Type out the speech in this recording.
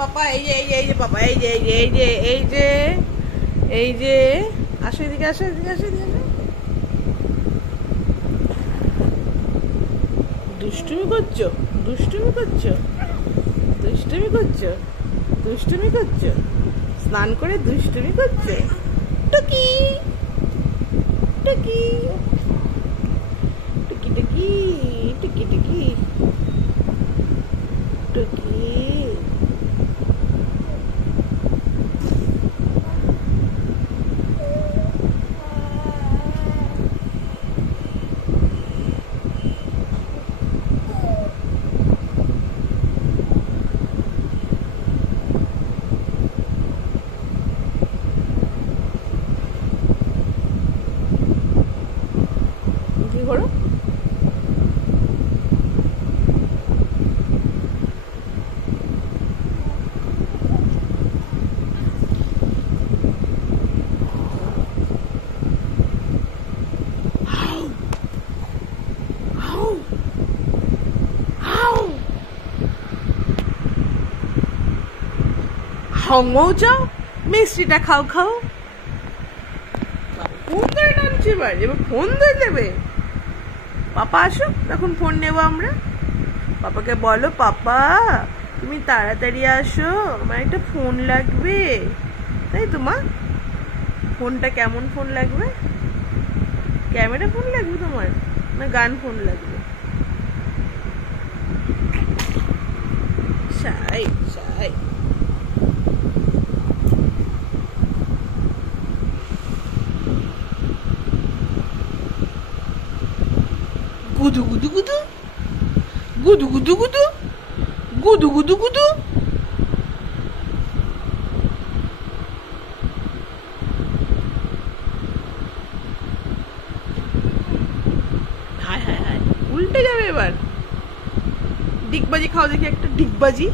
পাপা, এই যে পাপা, এই যে আসো এদিকে, আসো এদিকে, আসো এদিকে, আসো। দুষ্টুমি করছো, দুষ্টুমি করছো, দুষ্টুমি করছো, দুষ্টুমি করছো, স্নান করে দুষ্টুমি করছো। টুকি টুকি টুকি টুকি টুকি টুকি টুকি। কি করো? হাও যাও, মিষ্টিটা খাও খাও। ফোন ধরে নামছে, এবার ফোন ধরে দেবে। পাপা আসো, এখন ফোন নেবো আমরা। পাপাকে বলো, পাপা তুমি তাড়াতাড়ি আসো, আমার একটা ফোন লাগবে। তাই তো মা? ফোনটা কেমন ফোন লাগবে? ক্যামেরা ফোন লাগবে তোমার, না গান ফোন লাগবে? শাই শাই। গুদু গুদু গুদু গুদু গুদু গুদু গুদু গুদু গুদু। হায় হায় হায়, উল্টে যাবে এবার। ডিগবাজি খাও দেখি, একটা ডিগবাজি।